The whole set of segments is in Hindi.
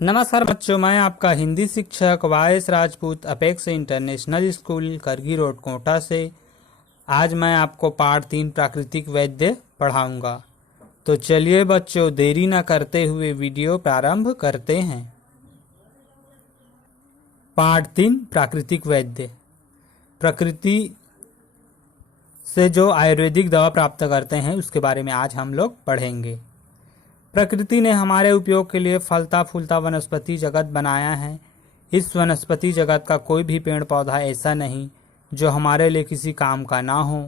नमस्कार बच्चों, मैं आपका हिंदी शिक्षक वायस Rajput apex international school Kargi road Kota से। आज मैं आपको पाठ 3 प्राकृतिक वैद्य पढ़ाऊंगा। तो चलिए बच्चों, देरी न करते हुए वीडियो प्रारंभ करते हैं। पाठ 3 प्राकृतिक वैद्य। प्रकृति से जो आयुर्वेदिक दवा प्राप्त करते हैं उसके बारे में आज हम लोग पढ़ेंगे। प्रकृति ने हमारे उपयोग के लिए फलता फूलता वनस्पति जगत बनाया है। इस वनस्पति जगत का कोई भी पेड़ पौधा ऐसा नहीं जो हमारे लिए किसी काम का ना हो।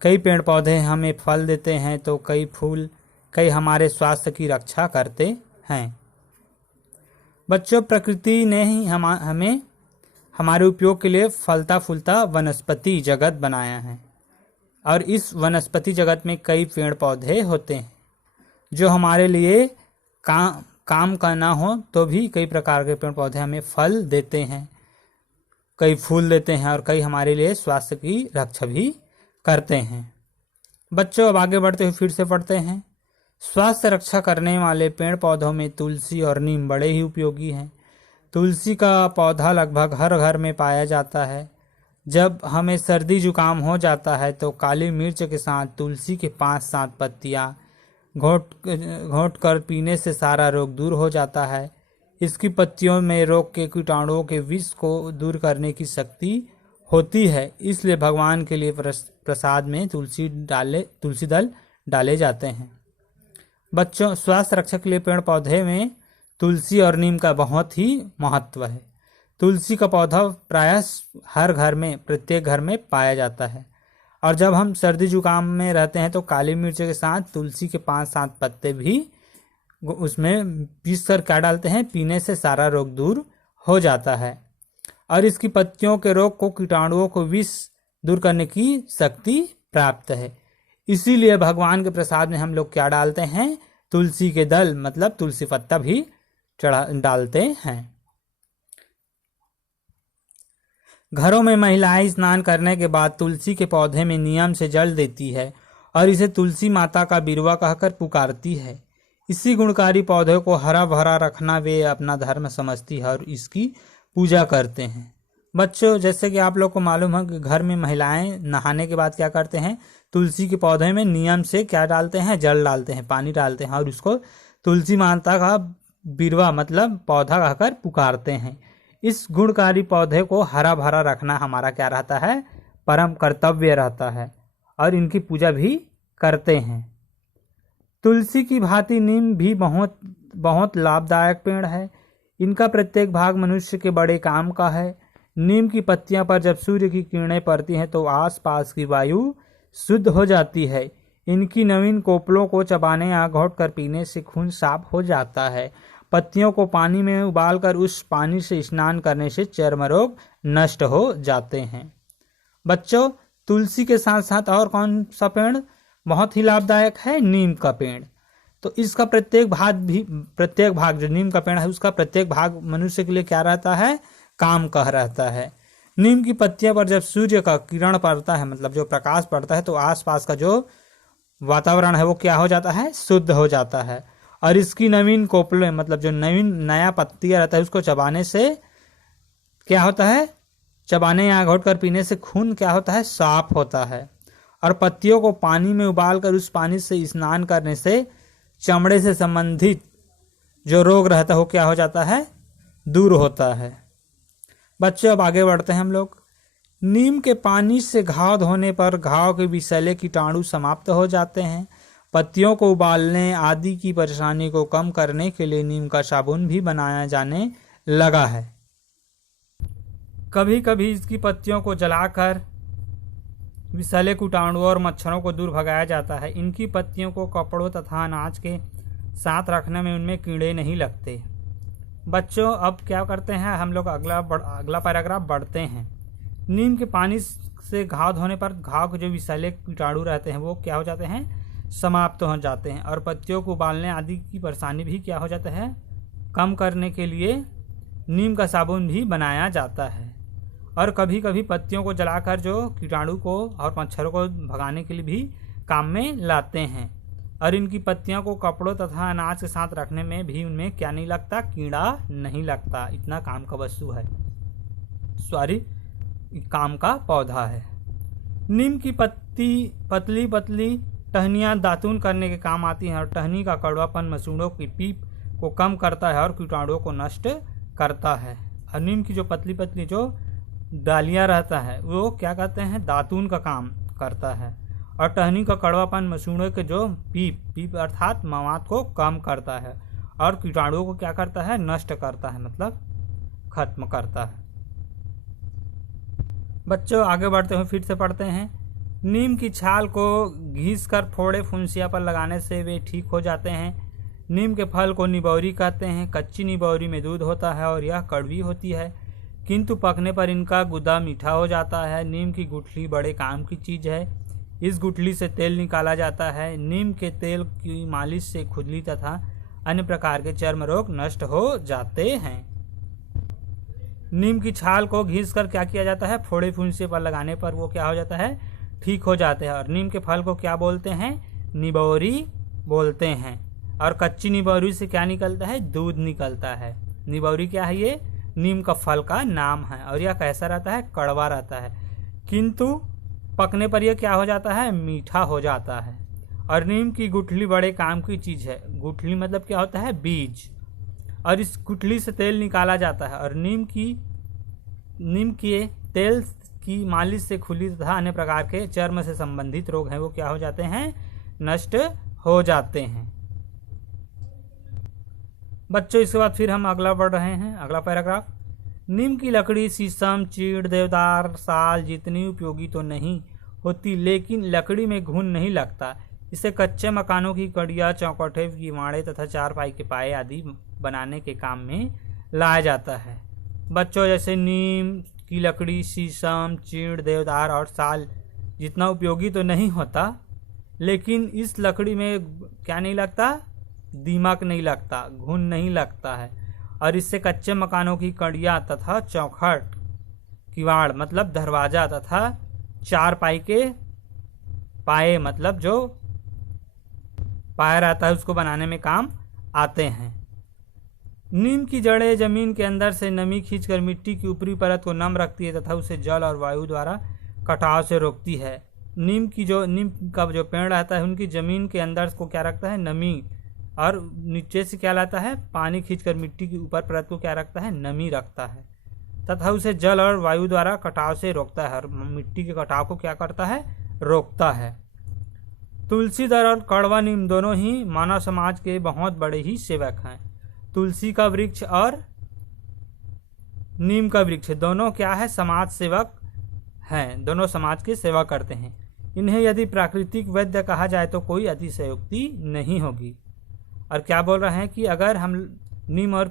कई पेड़ पौधे हमें फल देते हैं तो कई हमारे स्वास्थ्य की रक्षा करते हैं। बच्चों, प्रकृति ने ही हमें हमारे उपयोग के लिए फलता फूलता वनस्पति जगत बनाया है और इस वनस्पति जगत में कई पेड़ पौधे होते हैं जो हमारे लिए काम का ना हो तो भी कई प्रकार के पेड़ पौधे हमें फल देते हैं, कई फूल देते हैं और कई हमारे लिए स्वास्थ्य की रक्षा भी करते हैं। बच्चों, अब आगे बढ़ते हुए फिर से पढ़ते हैं। स्वास्थ्य रक्षा करने वाले पेड़ पौधों में तुलसी और नीम बड़े ही उपयोगी हैं। तुलसी का पौधा लगभग हर घर में पाया जाता है। जब हमें सर्दी जुकाम हो जाता है तो काली मिर्च के साथ तुलसी के 5-7 पत्तियाँ घोट कर पीने से सारा रोग दूर हो जाता है। इसकी पत्तियों में रोग के कीटाणुओं के विष को दूर करने की शक्ति होती है, इसलिए भगवान के लिए प्रसाद में तुलसी दल डाले जाते हैं। बच्चों, स्वास्थ्य रक्षा के लिए पेड़ पौधे में तुलसी और नीम का बहुत ही महत्व है। तुलसी का पौधा प्रायः हर घर में, प्रत्येक घर में पाया जाता है और जब हम सर्दी जुकाम में रहते हैं तो काली मिर्च के साथ तुलसी के 5-7 पत्ते भी उसमें पीस कर क्या डालते हैं, पीने से सारा रोग दूर हो जाता है और इसकी पत्तियों के रोग को, कीटाणुओं को विष दूर करने की शक्ति प्राप्त है। इसीलिए भगवान के प्रसाद में हम लोग क्या डालते हैं, तुलसी के दल मतलब तुलसी पत्ता भी डालते हैं। घरों में महिलाएं स्नान करने के बाद तुलसी के पौधे में नियम से जल देती है और इसे तुलसी माता का बिरवा कहकर पुकारती है। इसी गुणकारी पौधे को हरा भरा रखना वे अपना धर्म समझती है और इसकी पूजा करते हैं। बच्चों, जैसे कि आप लोग को मालूम है कि घर में महिलाएं नहाने के बाद क्या करते हैं, तुलसी के पौधे में नियम से क्या डालते हैं, जल डालते हैं, पानी डालते हैं और उसको तुलसी माता का बिरवा मतलब पौधा कहकर पुकारते हैं। इस गुणकारी पौधे को हरा भरा रखना हमारा क्या रहता है, परम कर्तव्य रहता है और इनकी पूजा भी करते हैं। तुलसी की भांति नीम भी बहुत लाभदायक पेड़ है। इनका प्रत्येक भाग मनुष्य के बड़े काम का है। नीम की पत्तियां पर जब सूर्य की किरणें पड़ती हैं तो आसपास की वायु शुद्ध हो जाती है। इनकी नवीन कोपलों को चबाने या घोट कर पीने से खून साफ हो जाता है। पत्तियों को पानी में उबालकर उस पानी से स्नान करने से चर्म रोग नष्ट हो जाते हैं। बच्चों, तुलसी के साथ साथ और कौन सा पेड़ बहुत ही लाभदायक है, नीम का पेड़। तो इसका प्रत्येक भाग जो नीम का पेड़ है उसका प्रत्येक भाग मनुष्य के लिए क्या रहता है, काम का रहता है। नीम की पत्तियों पर जब सूर्य का किरण पड़ता है मतलब जो प्रकाश पड़ता है तो आसपास का जो वातावरण है वो क्या हो जाता है, शुद्ध हो जाता है और इसकी नवीन कोपले मतलब जो नया पत्तियां रहता है उसको चबाने से क्या होता है, चबाने या घोट कर पीने से खून क्या होता है, साफ होता है और पत्तियों को पानी में उबालकर उस पानी से स्नान करने से चमड़े से संबंधित जो रोग रहता है वो क्या हो जाता है, दूर होता है। बच्चों, अब आगे बढ़ते हैं हम लोग। नीम के पानी से घाव धोने पर घाव के विषैले कीटाणु समाप्त हो जाते हैं। पत्तियों को उबालने आदि की परेशानी को कम करने के लिए नीम का साबुन भी बनाया जाने लगा है। कभी कभी इसकी पत्तियों को जलाकर विषैले कीटाणुओं और मच्छरों को दूर भगाया जाता है। इनकी पत्तियों को कपड़ों तथा अनाज के साथ रखने में उनमें कीड़े नहीं लगते। बच्चों, अब क्या करते हैं हम लोग, अगला पैराग्राफ बढ़ते हैं। नीम के पानी से घाव धोने पर घाव के जो विषैले कीटाणु रहते हैं वो क्या हो जाते हैं, समाप्त हो जाते हैं और पत्तियों को उबालने आदि की परेशानी भी क्या हो जाता है, कम करने के लिए नीम का साबुन भी बनाया जाता है। और कभी कभी पत्तियों को जलाकर जो कीटाणु को और मच्छरों को भगाने के लिए भी काम में लाते हैं और इनकी पत्तियों को कपड़ों तथा अनाज के साथ रखने में भी उनमें क्या नहीं लगता, कीड़ा नहीं लगता। इतना काम का वस्तु है, सॉरी काम का पौधा है। नीम की पतली पतली टहनियाँ दातून करने के काम आती हैं और टहनी का कड़वापन मसूड़ों की पीप को कम करता है और कीटाणुओं को नष्ट करता है। और नीम की जो पतली पतली जो डालियाँ रहता है वो क्या कहते हैं, दातून का काम करता है। और टहनी का कड़वापन मसूड़ों के जो पीप अर्थात मवाद को कम करता है और कीटाणुओं को क्या करता है, नष्ट करता है, मतलब खत्म करता है। बच्चों आगे बढ़ते हुए फिर से पढ़ते हैं। नीम की छाल को घिस कर फोड़े फुंसिया पर लगाने से वे ठीक हो जाते हैं। नीम के फल को निबौरी कहते हैं। कच्ची निबौरी में दूध होता है और यह कड़वी होती है, किंतु पकने पर इनका गुदा मीठा हो जाता है। नीम की गुठली बड़े काम की चीज़ है। इस गुठली से तेल निकाला जाता है। नीम के तेल की मालिश से खुजली तथा अन्य प्रकार के चर्म रोग नष्ट हो जाते हैं। नीम की छाल को घिस कर क्या किया जाता है, फोड़े फुंसिए पर लगाने पर वो क्या हो जाता है, ठीक हो जाते हैं। और नीम के फल को क्या बोलते हैं, निबौरी बोलते हैं। और कच्ची निबौरी से क्या निकलता है, दूध निकलता है। निबौरी क्या है, ये नीम का फल का नाम है और यह कैसा रहता है, कड़वा रहता है, किंतु पकने पर यह क्या हो जाता है, मीठा हो जाता है। और नीम की गुठली बड़े काम की चीज़ है। गुठली मतलब क्या होता है, बीज। और इस गुठली से तेल निकाला जाता है। और नीम के तेल की मालिश से खुली तथा अन्य प्रकार के चर्म से संबंधित रोग हैं वो क्या हो जाते हैं, नष्ट हो जाते हैं। बच्चों इसके बाद फिर हम अगला पढ़ रहे हैं, अगला पैराग्राफ। नीम की लकड़ी शीशम, चीड़, देवदार, साल जितनी उपयोगी तो नहीं होती, लेकिन लकड़ी में घुन नहीं लगता। इसे कच्चे मकानों की कड़िया, चौखटे की वाड़े तथा चारपाई के पाए आदि बनाने के काम में लाया जाता है। बच्चों जैसे नीम की लकड़ी शीशम, चीड़, देवदार और साल जितना उपयोगी तो नहीं होता, लेकिन इस लकड़ी में क्या नहीं लगता, दीमक नहीं लगता, घुन नहीं लगता है। और इससे कच्चे मकानों की कड़िया तथा चौखट, किवाड़ मतलब दरवाजा तथा चारपाई के पाए मतलब जो पाया रहता है उसको बनाने में काम आते हैं। नीम की जड़ें जमीन के अंदर से नमी खींचकर मिट्टी की ऊपरी परत को नम रखती है तथा उसे जल और वायु द्वारा कटाव से रोकती है। नीम का जो पेड़ रहता है उनकी जमीन के अंदर को क्या रखता है, नमी, और नीचे से क्या लाता है, पानी खींचकर मिट्टी की ऊपर परत को क्या रखता है, नमी रखता है तथा उसे जल और वायु द्वारा कटाव से रोकता है और मिट्टी के कटाव को क्या करता है, रोकता है। तुलसीदार और कड़वा नीम दोनों ही मानव समाज के बहुत बड़े ही सेवक हैं। तुलसी का वृक्ष और नीम का वृक्ष दोनों क्या है, समाज सेवक हैं, दोनों समाज की सेवा करते हैं। इन्हें यदि प्राकृतिक वैद्य कहा जाए तो कोई अतिशयोक्ति नहीं होगी। और क्या बोल रहे हैं कि अगर हम नीम और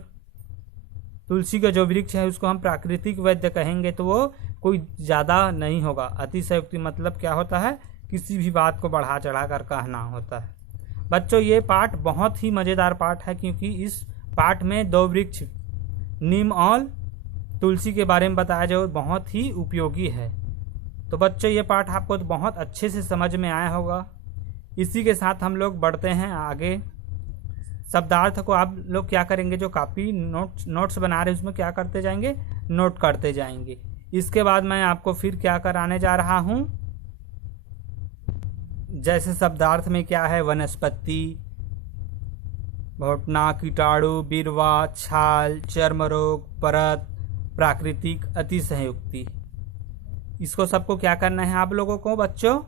तुलसी का जो वृक्ष है उसको हम प्राकृतिक वैद्य कहेंगे तो वो कोई ज़्यादा नहीं होगा। अतिशयोक्ति मतलब क्या होता है, किसी भी बात को बढ़ा चढ़ा कर कहना होता है। बच्चों ये पाठ बहुत ही मज़ेदार पाठ है क्योंकि इस पाठ में दो वृक्ष नीम और तुलसी के बारे में बताया जो बहुत ही उपयोगी है। तो बच्चों ये पाठ आपको तो बहुत अच्छे से समझ में आया होगा। इसी के साथ हम लोग बढ़ते हैं आगे। शब्दार्थ को आप लोग क्या करेंगे, जो कापी नोट्स बना रहे हैं उसमें क्या करते जाएंगे, नोट करते जाएंगे। इसके बाद मैं आपको फिर क्या कराने जा रहा हूँ, जैसे शब्दार्थ में क्या है, वनस्पति, घोटना, कीटाणु, बिरवा, छाल, चर्म रोग, परत, प्राकृतिक, अतिशयोक्ति। इसको सबको क्या करना है आप लोगों को बच्चों,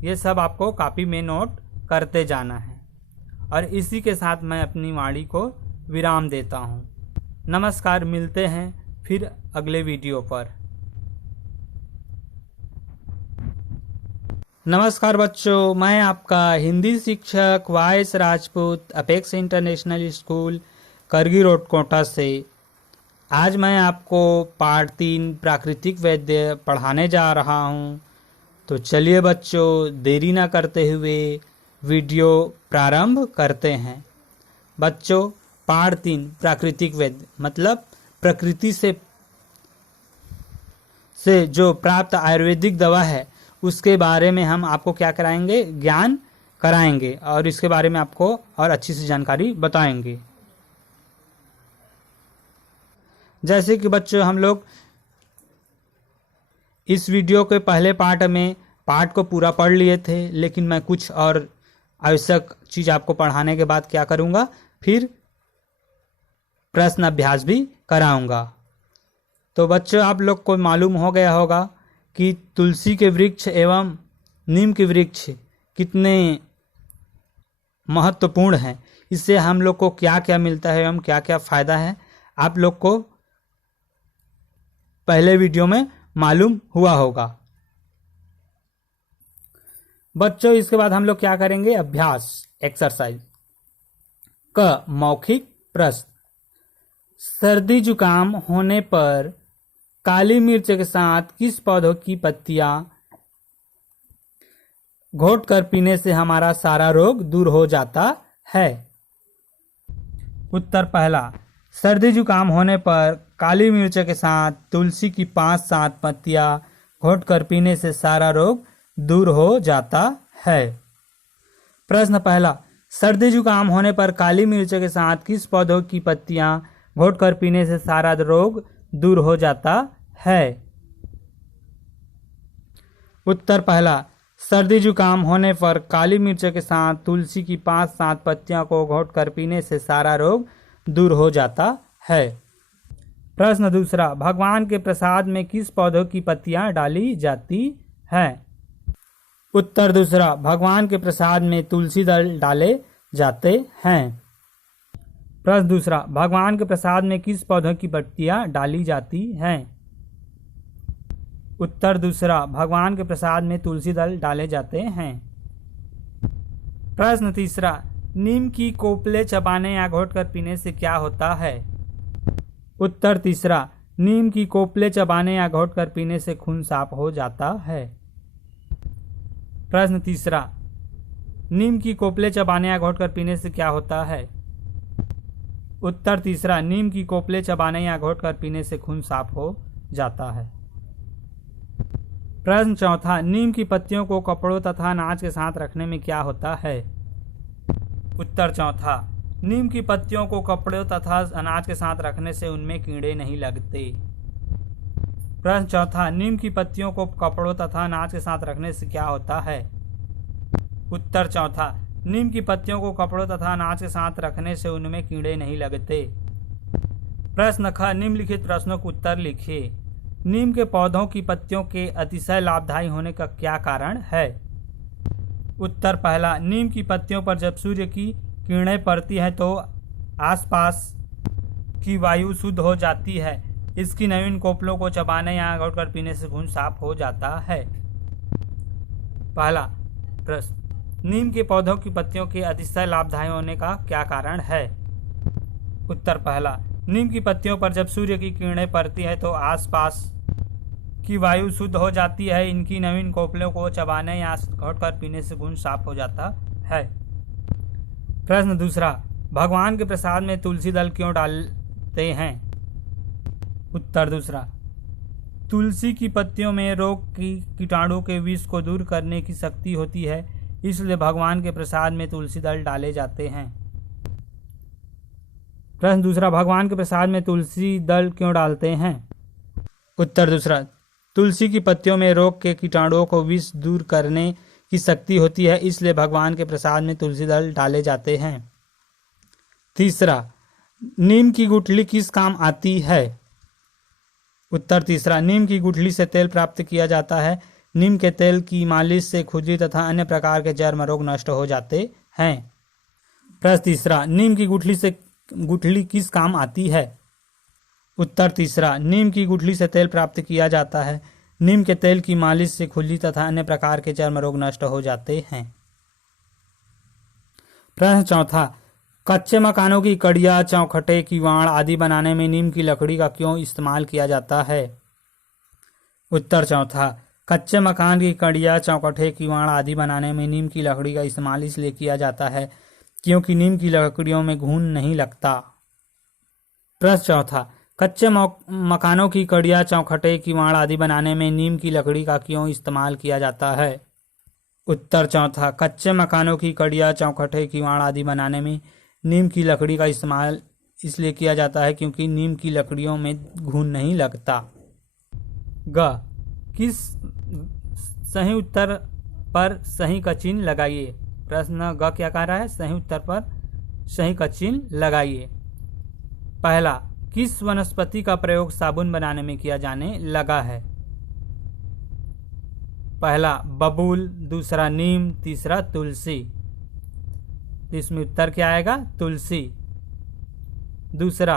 ये सब आपको कॉपी में नोट करते जाना है। और इसी के साथ मैं अपनी वाणी को विराम देता हूँ। नमस्कार, मिलते हैं फिर अगले वीडियो पर। नमस्कार बच्चों, मैं आपका हिंदी शिक्षक vice Rajput apex international school Kargi road Kota से। आज मैं आपको पार्ट 3 प्राकृतिक वैद्य पढ़ाने जा रहा हूं। तो चलिए बच्चों, देरी ना करते हुए वीडियो प्रारंभ करते हैं। बच्चों पार्ट 3 प्राकृतिक वैद्य मतलब प्रकृति से जो प्राप्त आयुर्वेदिक दवा है उसके बारे में हम आपको क्या कराएंगे, ज्ञान कराएंगे और इसके बारे में आपको और अच्छी से जानकारी बताएंगे। जैसे कि बच्चों हम लोग इस वीडियो के पहले पार्ट को पूरा पढ़ लिए थे, लेकिन मैं कुछ और आवश्यक चीज आपको पढ़ाने के बाद क्या करूंगा, फिर प्रश्न अभ्यास भी कराऊंगा। तो बच्चों आप लोग को मालूम हो गया होगा कि तुलसी के वृक्ष एवं नीम के वृक्ष कितने महत्वपूर्ण हैं, इससे हम लोग को क्या क्या मिलता है एवं क्या क्या फायदा है, आप लोग को पहले वीडियो में मालूम हुआ होगा। बच्चों इसके बाद हम लोग क्या करेंगे, अभ्यास एक्सरसाइज क मौखिक प्रश्न। सर्दी जुकाम होने पर काली मिर्च के साथ किस पौधों की पत्तियां घोट कर पीने से हमारा सारा रोग दूर हो जाता है? उत्तर पहला, सर्दी जुकाम होने पर काली मिर्च के साथ तुलसी की 5-7 पत्तियां घोट कर पीने से सारा रोग दूर हो जाता है। प्रश्न पहला, सर्दी जुकाम होने पर काली मिर्च के साथ किस पौधों की पत्तियां घोट कर पीने से सारा रोग दूर हो जाता है? उत्तर पहला, सर्दी जुकाम होने पर काली मिर्च के साथ तुलसी की 5-7 पत्तियों को घोट कर पीने से सारा रोग दूर हो जाता है। प्रश्न दूसरा, भगवान के प्रसाद में किस पौधों की पत्तियां डाली जाती हैं? उत्तर दूसरा, भगवान के प्रसाद में तुलसी दल डाले जाते हैं। प्रश्न दूसरा, भगवान के प्रसाद में किस पौधों की पत्तियां डाली जाती हैं? उत्तर दूसरा, भगवान के प्रसाद में तुलसी दल डाले जाते हैं। प्रश्न तीसरा, नीम की कोपले चबाने या घोट कर पीने से क्या होता है? उत्तर तीसरा, नीम की कोपले चबाने या घोट कर पीने से खून साफ हो जाता है। प्रश्न तीसरा, नीम की कोपले चबाने या घोट कर पीने से क्या होता है? उत्तर तीसरा, नीम की कोपले चबाने या घोट कर पीने से खून साफ हो जाता है। प्रश्न चौथा, नीम की पत्तियों को कपड़ों तथा अनाज के साथ रखने में क्या होता है? उत्तर चौथा, नीम की पत्तियों को कपड़ों तथा अनाज के साथ रखने से उनमें कीड़े नहीं लगते। प्रश्न चौथा, नीम की पत्तियों को कपड़ों तथा अनाज के साथ रखने से क्या होता है? उत्तर चौथा, नीम की पत्तियों को कपड़ों तथा अनाज के साथ रखने से उनमें कीड़े नहीं लगते। प्रश्न ख, निम्नलिखित प्रश्नों को उत्तर लिखिए। नीम के पौधों की पत्तियों के अतिशय लाभदायी होने का क्या कारण है? उत्तर पहला, नीम की पत्तियों पर जब सूर्य की किरणें पड़ती हैं तो आसपास की वायु शुद्ध हो जाती है। इसकी नवीन कोपलों को चबाने या घोटकर पीने से खून साफ हो जाता है। पहला प्रश्न, नीम के पौधों की पत्तियों के अतिशय लाभदायी होने का क्या कारण है? उत्तर पहला, नीम की पत्तियों पर जब सूर्य की किरणें पड़ती है तो आसपास की वायु शुद्ध हो जाती है। इनकी नवीन कोपलों को चबाने या घोटकर पीने से खून साफ हो जाता है। प्रश्न दूसरा, भगवान के प्रसाद में तुलसी दल क्यों डालते हैं? उत्तर दूसरा, तुलसी की पत्तियों में रोग की कीटाणु के विष को दूर करने की शक्ति होती है, इसलिए भगवान के प्रसाद में तुलसी दल डाले जाते हैं। प्रश्न दूसरा, भगवान के प्रसाद में तुलसी दल क्यों डालते हैं? उत्तर दूसरा, तुलसी की पत्तियों में रोग के कीटाणुओं को विष दूर करने की शक्ति होती है, इसलिए भगवान के प्रसाद में तुलसी दल डाले जाते हैं। तीसरा, नीम की गुठली किस काम आती है? उत्तर तीसरा, नीम की गुठली से तेल प्राप्त किया जाता है। नीम के तेल की मालिश से खुजली तथा अन्य प्रकार के चर्म रोग नष्ट हो जाते हैं। प्रश्न तीसरा, नीम की गुठली किस काम आती है? उत्तर तीसरा, नीम की गुठली से तेल प्राप्त किया जाता है। नीम के तेल की मालिश से खुजली तथा अन्य प्रकार के चर्म रोग नष्ट हो जाते हैं। प्रश्न चौथा, कच्चे मकानों की कड़िया, चौखटे, किवाड़ आदि बनाने में नीम की लकड़ी का क्यों इस्तेमाल किया जाता है? उत्तर चौथा, कच्चे मकान की कड़िया, चौखटे, किवाड़ आदि बनाने में नीम की लकड़ी का इस्तेमाल इसलिए किया जाता है क्योंकि नीम की लकड़ियों में घुन नहीं लगता। प्रश्न चौथा, कच्चे मकानों की कड़िया, चौखटे, किवाड़ आदि बनाने में नीम की लकड़ी का क्यों इस्तेमाल किया जाता है? उत्तर चौथा, कच्चे मकानों की कड़िया, चौखटे, किवाड़ आदि बनाने में नीम की लकड़ी का इस्तेमाल इसलिए किया जाता है क्योंकि नीम की लकड़ियों में घुन नहीं लगता। ग, किस सही उत्तर पर सही का चिन्ह लगाइए। प्रश्न ग क्या कह रहा है, सही उत्तर पर सही का चिन्ह लगाइए। पहला, किस वनस्पति का प्रयोग साबुन बनाने में किया जाने लगा है। पहला बबूल, दूसरा नीम, तीसरा तुलसी। इसमें उत्तर क्या आएगा, तुलसी। दूसरा,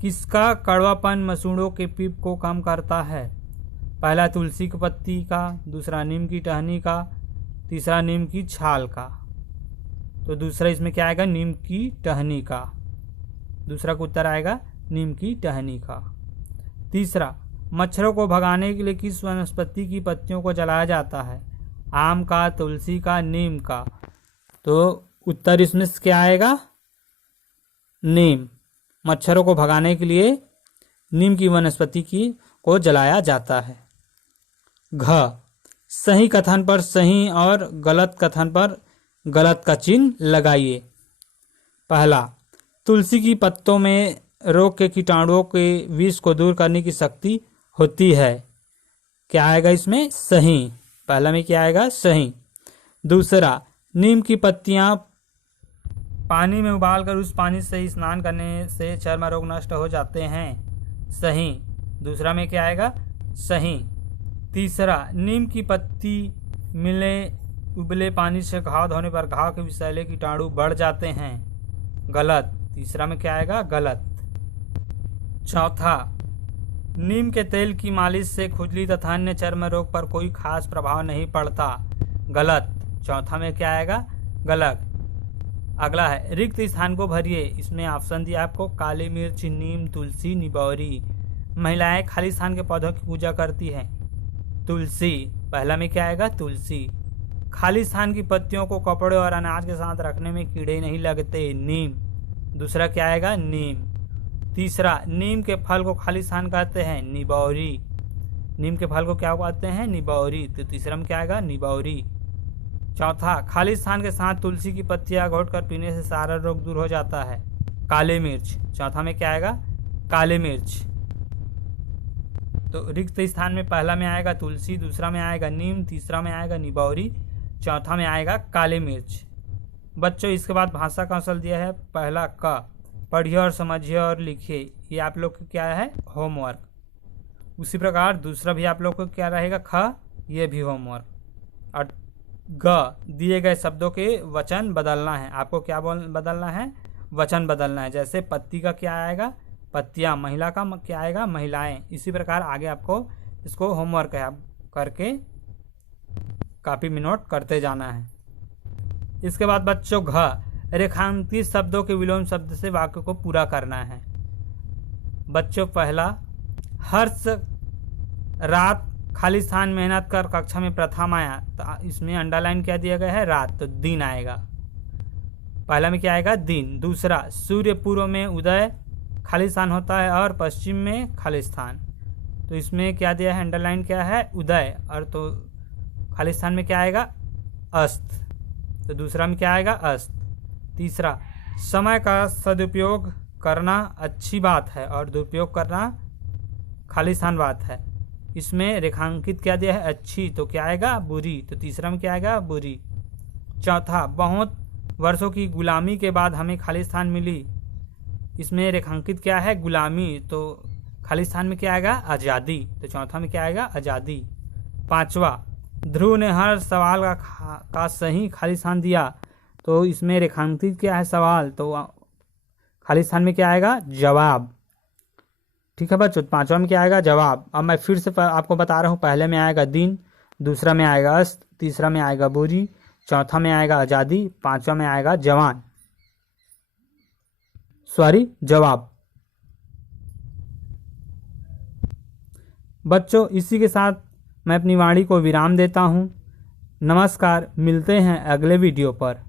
किसका कड़वापन मसूड़ों के पीप को कम करता है। पहला तुलसी की पत्ती का, दूसरा नीम की टहनी का, तीसरा नीम की छाल का। तो दूसरा इसमें क्या आएगा, नीम की टहनी का। दूसरा का उत्तर आएगा नीम की टहनी का। तीसरा, मच्छरों को भगाने के लिए किस वनस्पति की पत्तियों को जलाया जाता है। आम का, तुलसी का, नीम का। तो उत्तर इसमें क्या आएगा, नीम। मच्छरों को भगाने के लिए नीम की वनस्पति की को जलाया जाता है। घ, सही कथन पर सही और गलत कथन पर गलत का चिन्ह लगाइए। पहला, तुलसी की पत्तों में रोग के कीटाणुओं के विष को दूर करने की शक्ति होती है। क्या आएगा इसमें, सही। पहला में क्या आएगा, सही। दूसरा, नीम की पत्तियां पानी में उबालकर उस पानी से स्नान करने से चर्म रोग नष्ट हो जाते हैं। सही। दूसरा में क्या आएगा, सही। तीसरा, नीम की पत्ती मिले उबले पानी से घाव धोने पर घाव के विषैले कीटाणु बढ़ जाते हैं। गलत। तीसरा में क्या आएगा, गलत। चौथा, नीम के तेल की मालिश से खुजली तथा अन्य चर्म रोग पर कोई खास प्रभाव नहीं पड़ता। गलत। चौथा में क्या आएगा, गलत। अगला है, रिक्त स्थान को भरिए। इसमें ऑप्शन दिया आपको, काली मिर्च, नीम, तुलसी, निबौरी। महिलाएं खाली स्थान के पौधों की पूजा करती हैं। तुलसी। पहला में क्या आएगा, तुलसी। खाली स्थान की पत्तियों को कपड़े और अनाज के साथ रखने में कीड़े नहीं लगते। नीम। दूसरा क्या आएगा, नीम। तीसरा, नीम के फल को खाली स्थान कहते हैं। निबौरी। नीम के फल को क्या कहते हैं, निबौरी। तो तीसरा में क्या आएगा, निबौरी। चौथा, खाली स्थान के साथ तुलसी की पत्तियां घोटकर पीने से सारा रोग दूर हो जाता है। काली मिर्च। चौथा में क्या आएगा, काली मिर्च। तो रिक्त स्थान में पहला में आएगा तुलसी, दूसरा में आएगा नीम, तीसरा में आएगा निबौरी, चौथा में आएगा काली मिर्च। बच्चों, इसके बाद भाषा कौशल दिया है। पहला क, पढ़िए और समझिए और लिखिए। ये आप लोग को क्या है, होमवर्क। उसी प्रकार दूसरा भी आप लोग को क्या रहेगा, ख, ये भी होमवर्क। और ग, दिए गए शब्दों के वचन बदलना है। आपको क्या बदलना है, वचन बदलना है। जैसे पत्ती का क्या आएगा, पत्तियां। महिला का क्या आएगा, महिलाएं। इसी प्रकार आगे आपको इसको होमवर्क है, आप करके कॉपी में नोट करते जाना है। इसके बाद बच्चों, घ, रेखांकित शब्दों के विलोम शब्द से वाक्य को पूरा करना है। बच्चों, पहला, हर्ष रात खाली स्थान मेहनत कर कक्षा में प्रथम आया। तो इसमें अंडरलाइन क्या दिया गया है, रात। तो दिन आएगा। पहला में क्या आएगा, दिन। दूसरा, सूर्य पूर्व में उदय खाली स्थान होता है और पश्चिम में खाली स्थान। तो इसमें क्या दिया है, अंडरलाइन क्या है, उदय। और तो खाली स्थान में क्या आएगा, अस्त। तो दूसरा में क्या आएगा, अस्त। तीसरा, समय का सदुपयोग करना अच्छी बात है और दुरुपयोग करना खाली स्थान बात है। इसमें रेखांकित क्या दिया है, अच्छी। तो क्या आएगा, बुरी। तो तीसरा में क्या आएगा, बुरी। चौथा, बहुत वर्षों की गुलामी के बाद हमें खाली स्थान मिली। इसमें रेखांकित क्या है, गुलामी। तो खाली स्थान में क्या आएगा, आज़ादी। तो चौथा में क्या आएगा, आज़ादी। पांचवा, ध्रुव ने हर सवाल का सही खाली स्थान दिया। तो इसमें रेखांकित क्या है, सवाल। तो खाली स्थान में क्या आएगा, जवाब। ठीक है बच्चों, पांचवा में क्या आएगा, जवाब। अब मैं फिर से आपको बता रहा हूँ। पहले में आएगा दिन, दूसरा में आएगा अस्त, तीसरा में आएगा बुरी, चौथा में आएगा आज़ादी, पांचवा में आएगा जवान, जवाब। बच्चों, इसी के साथ मैं अपनी वाणी को विराम देता हूँ। नमस्कार, मिलते हैं अगले वीडियो पर।